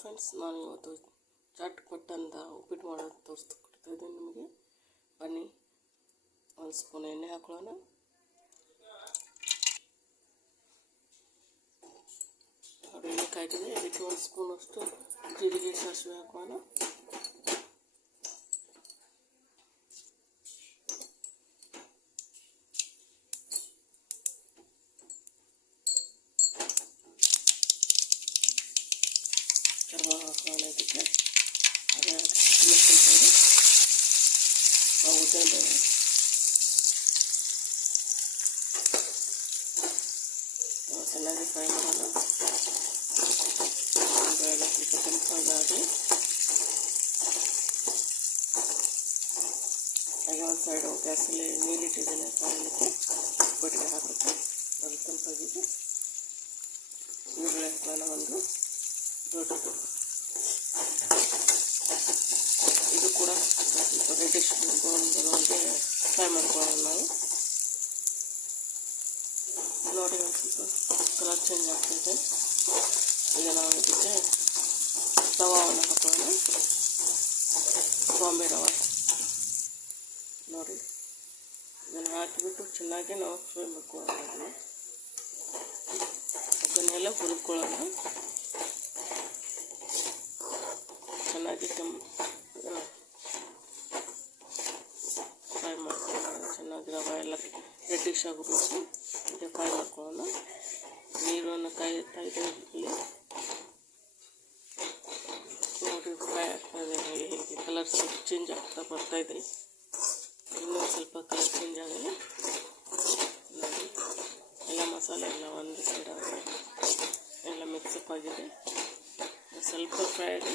Friends ನಾನು ಇವತ್ತು ಚಟ್ ಪಟ್ಟಂತ ಉಪ್ಪಿಟ್ಟು ಮಾಡೋದು ತೋರಿಸ್ಕೊಡ್ತಾ ಇದ್ದೀನಿ ನಿಮಗೆ. ಬನ್ನಿ, ಒಂದು ಸ್ಪೂನ್ ಎಣ್ಣೆ ಹಾಕೊಳ್ಳೋಣ. ಎಣ್ಣೆ ಕಾಯ್ತಿದೆ ಇದಕ್ಕೆ ಒಂದು ಸ್ಪೂನ್ ಅಷ್ಟು ಜೀರಿಗೆ ಸಾಸಿವೆ ಹಾಕೋಣ ಕರ್ಬೇವು ಹಾಕೋಣ ಇದಕ್ಕೆ ಅದೇ ಹಸಿಮೆಣಸಿನ್ಕಾಯಿ ಉದ್ದಿನಬೇಳೆ ಚೆನ್ನಾಗಿ ಫ್ರೈ ಮಾಡೋಣ ಬೇಳೆ ಸ್ವಲ್ಪ ಕೆಂಪಾಗಿ ಹಾಗೆ ಒಂದು ಸೈಡು ಗ್ಯಾಸಲ್ಲಿ ನೀರಿಟ್ಟಿದ್ದೇನೆ ಕಾಯಲಿಕ್ಕೆ ಬಟ್ಟಿಗೆ ಹಾಕುತ್ತೆ ಅದು ಕೆಂಪಾಗಿದೆ ಈರುಳ್ಳಿ ಹಾಕೋಣ ಒಂದು ದೊಡ್ಡದು ಇದು ಕೂಡ ಸ್ವಲ್ಪ ರೆಡಿಶ್ ಬರುವಂಗೆ ಫ್ರೈ ಮಾಡ್ಕೊಳ್ಳೋಣ ನಾವು. ನೋಡಿ ಒಂದು ಕಲರ್ ಚೇಂಜ್ ಆಗ್ತೈತೆ. ಈಗ ನಾವು ಇದಕ್ಕೆ ರವಾವನ್ನು ಹಾಕೋಣ. ಬಾಂಬೆ ರವೆ. ನೋಡಿ. ಇದನ್ನು ಹಾಕಿಬಿಟ್ಟು ಚೆನ್ನಾಗಿ ನಾವು ಫ್ರೈ ಮಾಡ್ಕೊಳ್ಳೋಣ ಅದನ್ನು ಅದನ್ನೆಲ್ಲ ಹುರಿದ್ಕೊಳ್ಳೋಣ ಕೆಮ್ ಫ್ರೈ ಮಾಡ್ಕೊಳ್ಳೋಣ ಚೆನ್ನಾಗಿ ರವೆ ಎಲ್ಲ ರೆಡ್ಡಿಶ್ ಆಗೋಬೇಕು ಈಗ ಫ್ರೈ ಮಾಡ್ಕೊಳ್ಳೋಣ ನೀರನ್ನು ಕಾಯ್ತಾ ಇದೆ ನೋಡಿ ಫ್ರೈ ಆಗ್ತಾ ಇದೆ. ಹೇಗೆ ಕಲರ್ ಸ್ವಲ್ಪ ಚೇಂಜ್ ಆಗ್ತಾ ಬರ್ತಾ ಇದೆ. ಇನ್ನೂ ಸ್ವಲ್ಪ ಕಲರ್ ಚೇಂಜ್ ಆಗಿದೆ. ನೋಡಿ. ಎಲ್ಲ ಮಸಾಲೆ ಎಲ್ಲ ಒಂದು ಸೈಡ್ ಆಗಿದೆ. ಎಲ್ಲ ಮಿಕ್ಸಪ್ ಆಗಿದೆ. ಸ್ವಲ್ಪ ಫ್ರೈ ಆಗಿ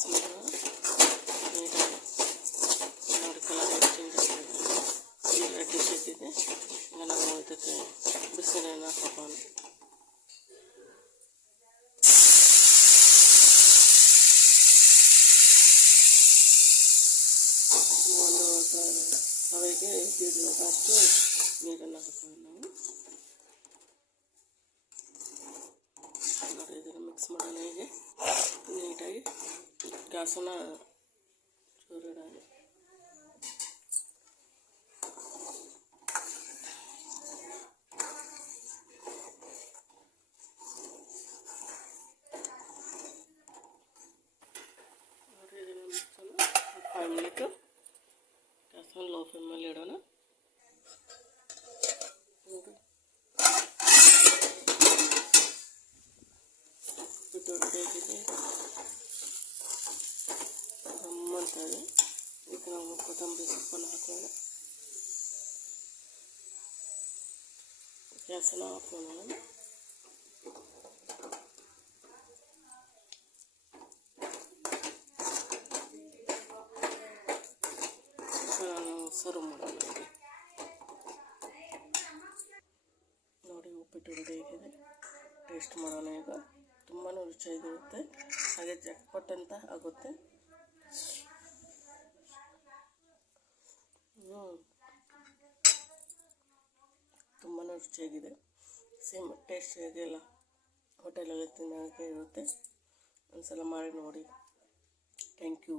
ಇದನ್ನು ಮಿಕ್ಸ್ ಮಾಡೋಣ ನೀಟಾಗಿ ನೋಡಿ ಕಲರ್ ಚೇಂಜ್ ಆಗಿದೆ ಈಗ ರೆಡ್ಡಿಶ್ ಇಟ್ಟಿದೆ ಈಗ ನಾವು ಇದಕ್ಕೆ ಬಿಸಿನೀರನ್ನು ಹಾಕೋಣ ಒಂದು ರವೆಗೆ ದೀಡ್ ಅಷ್ಟು ನೀರನ್ನು ಹಾಕೋಣ ನಾವು ನೋಡಿ ಇದನ್ನು ಮಿಕ್ಸ್ ಮಾಡೋಣ ಹೀಗೆ నీటాయి గ్యాస్ ఉన్న చూడడానికి ఫైవ్ మినిట్స్ ಗಮ್ಮಂತಾರೆ ಇದಕ್ಕೆ ನಾವು ಕೊತ್ತಂಬರಿ ಸೊಪ್ಪನ್ನು ಹಾಕೋಣ ಗ್ಯಾಸನ್ನು ಆಫ್ ಮಾಡೋಣ. ನಾನು ಸರ್ವ್ ಮಾಡೋಣ. ನೋಡಿ ಉಪ್ಪಿಟ್ಟು ರೆಡಿ ಆಗಿದೆ ಟೇಸ್ಟ್ ಮಾಡೋಣ ಈಗ. ತುಂಬಾ ರುಚಿಯಾಗಿರುತ್ತೆ. ಹಾಗೆ ಜಟ್ಪಟ್ ಅಂತ ಆಗುತ್ತೆ. ರುಚಿಯಾಗಿದೆ ಸೇಮ್ ಟೇಸ್ಟ್ ಹೇಗೆಲ್ಲ ಹೋಟೆಲಲ್ಲಿ ತಿನ್ನೋಕ್ಕೆ ಇರುತ್ತೆ. ಒಂದು ಸಲ ಮಾಡಿ ನೋಡಿ. Thank you